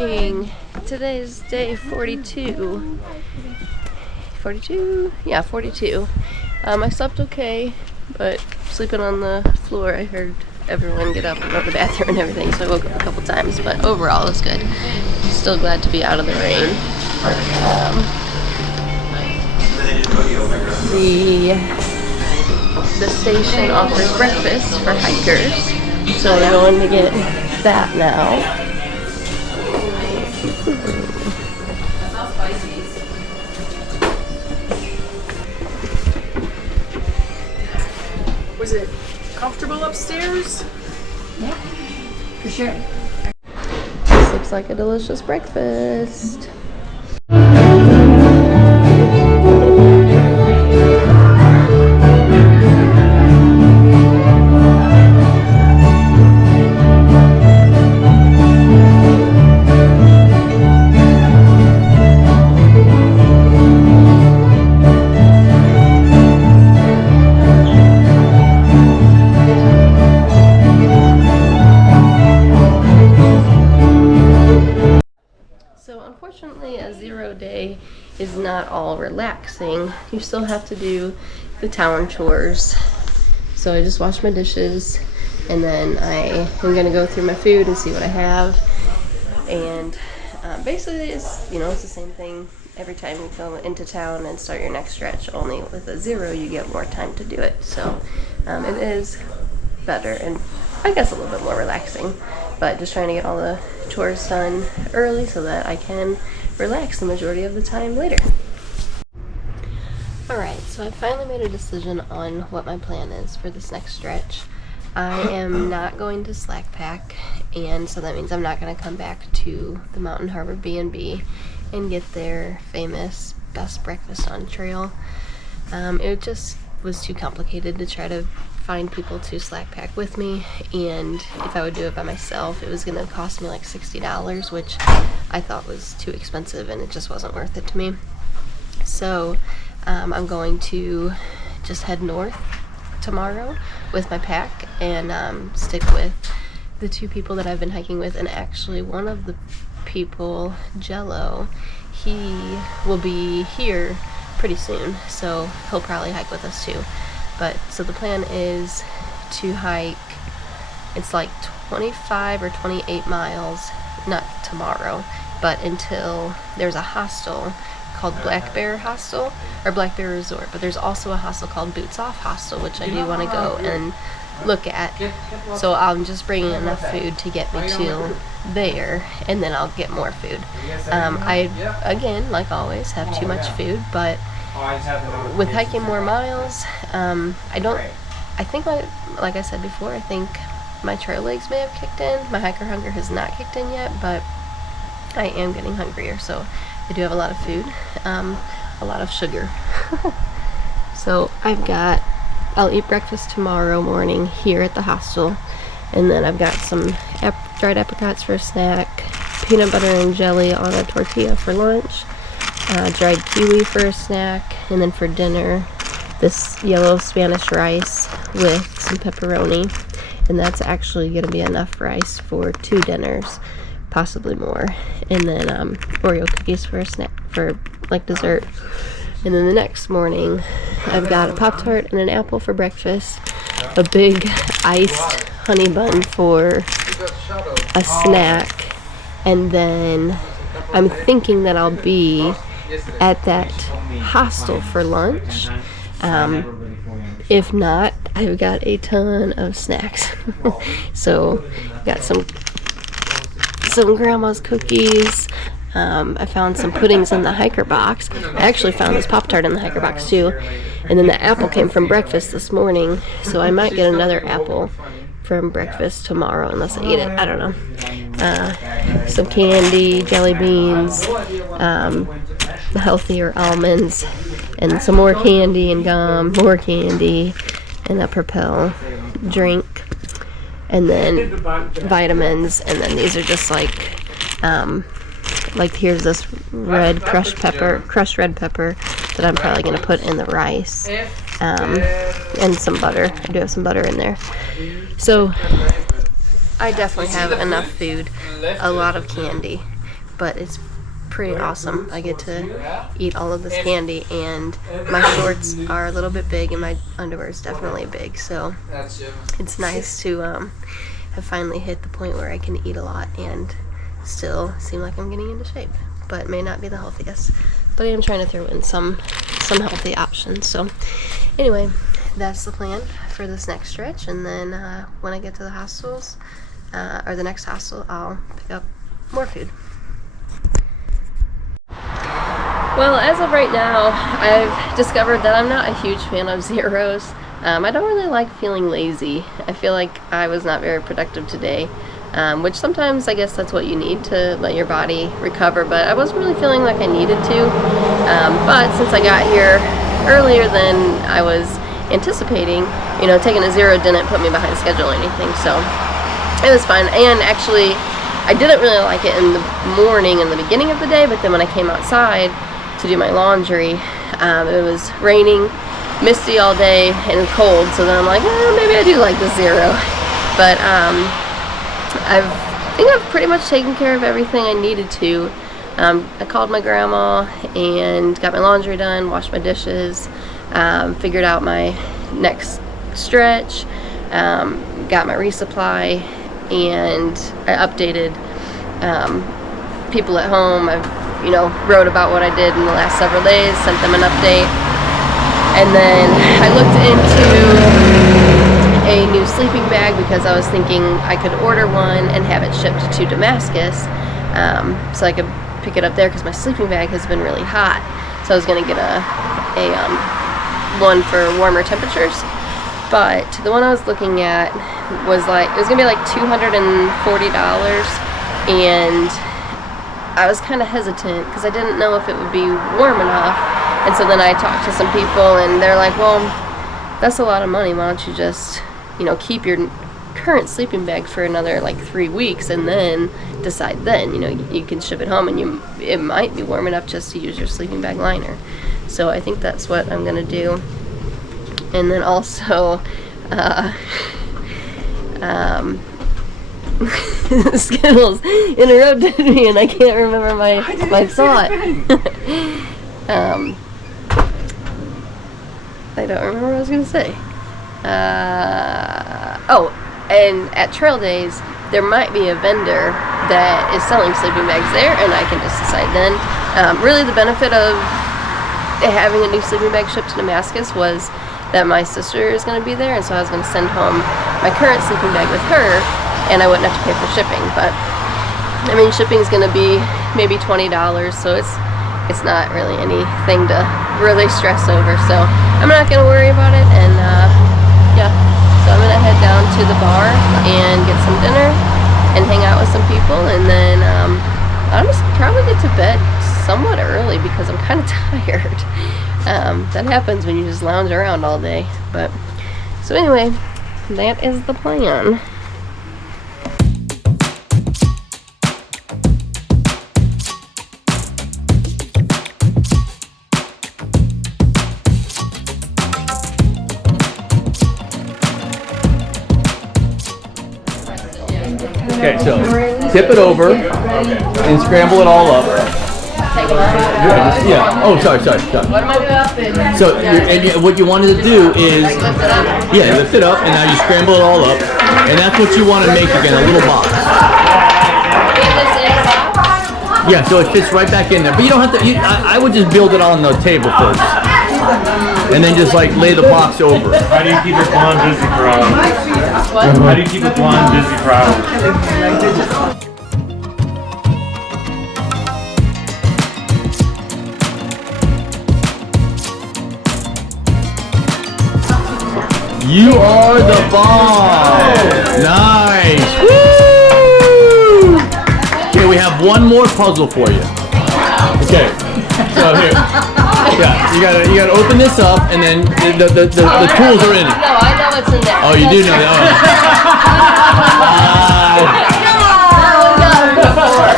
morning. Today's day 42. 42? Yeah, 42. I slept okay, but sleeping on the floor, I heard everyone get up and go to the bathroom and everything, so I woke up a couple times, but overall it's good. Still glad to be out of the rain. The station offers breakfast for hikers, so we're going to get that now. Was it comfortable upstairs? Yeah, for sure. This looks like a delicious breakfast. Unfortunately, a 0 day is not all relaxing. You still have to do the town chores. So I just washed my dishes, and then I am gonna go through my food and see what I have. And basically, it's the same thing every time you go into town and start your next stretch. Only with a 0, you get more time to do it. So it is better and I guess a little bit more relaxing. But just trying to get all the chores done early so that I can relax the majority of the time later. Alright, so I finally made a decision on what my plan is for this next stretch. I am not going to slack pack, and so that means I'm not going to come back to the Mountain Harbor B&B and get their famous best breakfast on trail. It just was too complicated to try to find people to slack pack with me, and if I would do it by myself, it was going to cost me like $60, which I thought was too expensive, and it just wasn't worth it to me. So I'm going to just head north tomorrow with my pack and stick with the 2 people that I've been hiking with. And actually one of the people, Jello, he will be here pretty soon, so he'll probably hike with us too. But so the plan is to hike, it's like 25 or 28 miles, not tomorrow, but until there's a hostel called Black Bear Hostel, or Black Bear Resort, but there's also a hostel called Boots Off Hostel, which I do want to go and look at. So I'm just bringing enough food to get me to there, and then I'll get more food. I, again, like always, have too much food, but with hiking more miles, I think like I said before, I think my trail legs may have kicked in. My hiker hunger has not kicked in yet, but I am getting hungrier, so I do have a lot of food, a lot of sugar. So I'll eat breakfast tomorrow morning here at the hostel, and then I've got some dried apricots for a snack, peanut butter and jelly on a tortilla for lunch, dried kiwi for a snack, and then for dinner, this yellow Spanish rice with some pepperoni, and that's actually going to be enough rice for 2 dinners, possibly more, and then Oreo cookies for a snack, for like dessert. And then the next morning, I've got a Pop-Tart and an apple for breakfast, a big iced honey bun for a snack, and then I'm thinking that I'll be at that hostel for lunch. If not, I've got a ton of snacks. So got some grandma's cookies. I found some puddings in the hiker box. I actually found this Pop-Tart in the hiker box too. And then the apple came from breakfast this morning, so I might get another apple from breakfast tomorrow unless I eat it. I don't know. Some candy, jelly beans, the healthier almonds, and some more candy and gum, more candy, and a Propel drink, and then vitamins, and then these are just like here's this crushed red pepper that I'm probably going to put in the rice, and some butter. I do have some butter in there. So I definitely have enough food, a lot of candy. but it's pretty awesome. I get to eat all of this candy, and my shorts are a little bit big and my underwear is definitely big, so it's nice to have finally hit the point where I can eat a lot and still seem like I'm getting into shape, but may not be the healthiest, but I am trying to throw in some healthy options. So anyway, that's the plan for this next stretch, and then when I get to the hostels, or the next hostel, I'll pick up more food. Well, as of right now, I've discovered that I'm not a huge fan of zeros. I don't really like feeling lazy. I feel like I was not very productive today, which sometimes I guess that's what you need to let your body recover, but I wasn't really feeling like I needed to. But since I got here earlier than I was anticipating, you know, taking a zero didn't put me behind schedule or anything, so it was fun. And actually, I didn't really like it in the morning, in the beginning of the day, but then when I came outside to do my laundry, it was raining, misty all day, and cold, so then I'm like, maybe I do like the zero. But I think I've pretty much taken care of everything I needed to. I called my grandma and got my laundry done, washed my dishes, figured out my next stretch, got my resupply, and I updated people at home. I've wrote about what I did in the last several days, sent them an update, and then I looked into a new sleeping bag because I was thinking I could order one and have it shipped to Damascus, so I could pick it up there because my sleeping bag has been really hot. So I was going to get a one for warmer temperatures, but the one I was looking at was like, it was going to be like $240, and I was kind of hesitant because I didn't know if it would be warm enough. And so then I talked to some people, and they're like, well, that's a lot of money. Why don't you just, keep your current sleeping bag for another like 3 weeks and then decide then, you can ship it home, and it might be warm enough just to use your sleeping bag liner. So I think that's what I'm going to do. And then also, Skittles interrupted me and I can't remember my thought. I don't remember what I was going to say. And at Trail Days, there might be a vendor that is selling sleeping bags there, and I can just decide then. Really, the benefit of having a new sleeping bag shipped to Damascus was that my sister is going to be there, and so I was going to send home my current sleeping bag with her, and I wouldn't have to pay for shipping. But I mean, shipping is going to be maybe $20, so it's not really anything to really stress over. So I'm not going to worry about it, and yeah. So I'm going to head down to the bar and get some dinner and hang out with some people, and then I'll just probably get to bed somewhat early because I'm kind of tired. That happens when you just lounge around all day. But so anyway, that is the plan. Okay, so tip it over and scramble it all up. Yeah. Oh, sorry. What am I doing? So, what you wanted to do is, lift it up, and now you scramble it all up, and that's what you want to make again, a little box. Yeah, so it fits right back in there. But you don't have to. I would just build it on the table first, and then just like lay the box over. How do you keep it blonde busy for hours? What? How do you keep it blonde busy for hours? You are the bomb! Nice! Woo! Okay, we have one more puzzle for you. Okay, so here. Yeah, you gotta open this up, and then the tools are in it. No, I know what's in there. Oh, you do know that.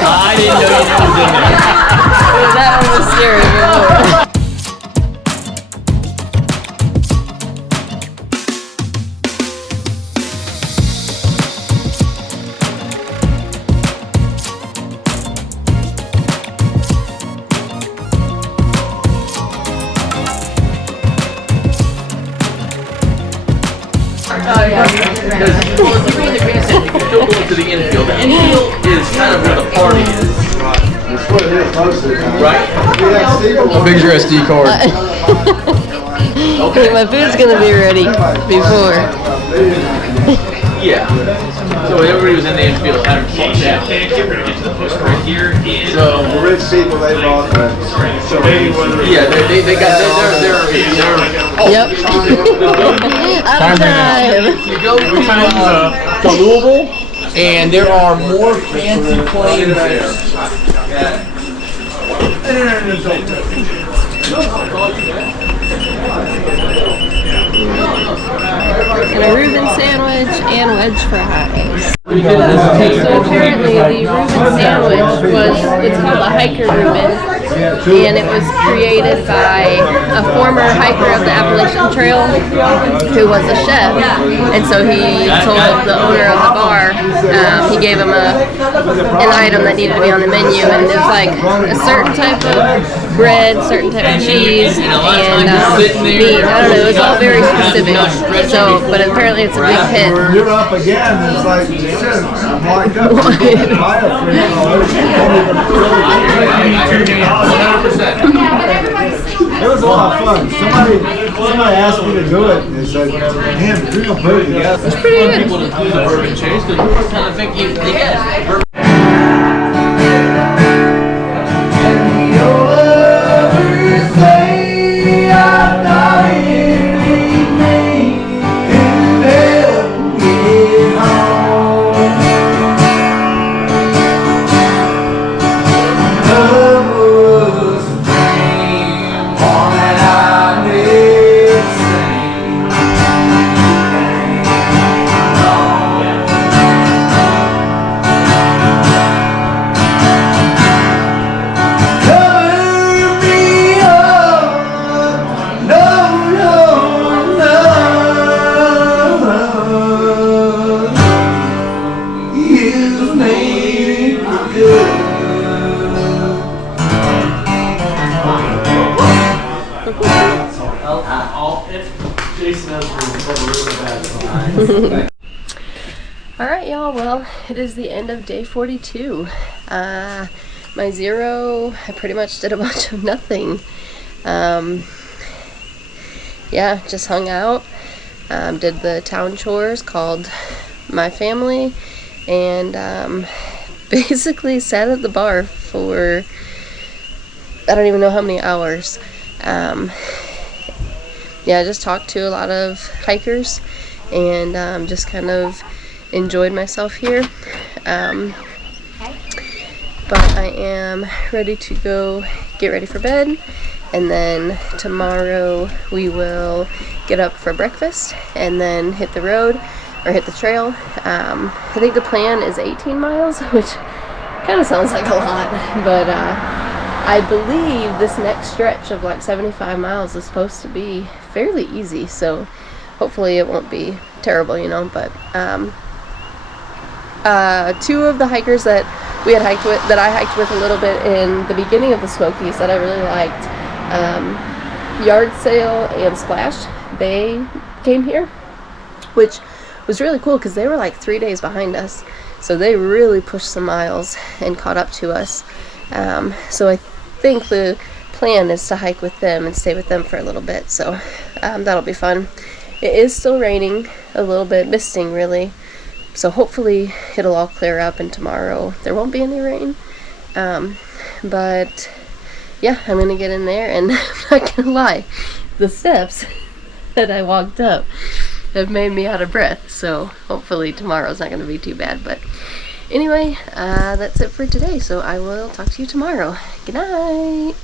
I didn't know it was in there. That one was scary. Because even in the grandstand, you can still go into the infield. The infield is kind of where the party is. Right? How big's your SD card? Okay, my food's gonna be ready before. Yeah. So everybody was in the infield having fun. Yeah, we're gonna get to the post right here. So The rich people, they bought that. yeah, they got they're Yep. Out of time. you go to Louisville, and there are more fancy planes there. And a Reuben sandwich and wedge fries. So apparently the Reuben sandwich it's called a hiker Reuben, and it was created by a former hiker of the Appalachian Trail who was a chef, and so he told the owner of the bar, he gave him an item that needed to be on the menu, and it was like a certain type of bread, certain type of cheese, and meat. I don't know, it was all very specific. So, but apparently it's a big hit. You're up again, it's like, shit, I'm locked up. It was a lot of fun. Somebody asked me to do it, and they said, man, if you're gonna put it together. It's pretty good. People to do the bourbon chase because we were kind of thinking, yeah, bourbon. Alright y'all, well, it is the end of day 42. My zero, I pretty much did a bunch of nothing. Yeah, just hung out, did the town chores, called my family, and basically sat at the bar for I don't even know how many hours. Yeah, I just talked to a lot of hikers and just kind of enjoyed myself here. But I am ready to go get ready for bed, and then tomorrow we will get up for breakfast and then hit the road or hit the trail. I think the plan is 18 miles, which kind of sounds like a lot, but I believe this next stretch of like 75 miles is supposed to be fairly easy, so hopefully it won't be terrible, you know. But two of the hikers that we had hiked with, that I hiked with a little bit in the beginning of the Smokies that I really liked, Yard Sale and Splash, they came here, which was really cool because they were like 3 days behind us, so they really pushed some miles and caught up to us. So I think the plan is to hike with them and stay with them for a little bit, so that'll be fun. It is still raining a little bit, misting really, so hopefully it'll all clear up and tomorrow there won't be any rain. But yeah, I'm gonna get in there, and I'm not gonna lie, the steps that I walked up have made me out of breath, so hopefully tomorrow's not gonna be too bad. But anyway, that's it for today, so I will talk to you tomorrow. Good night.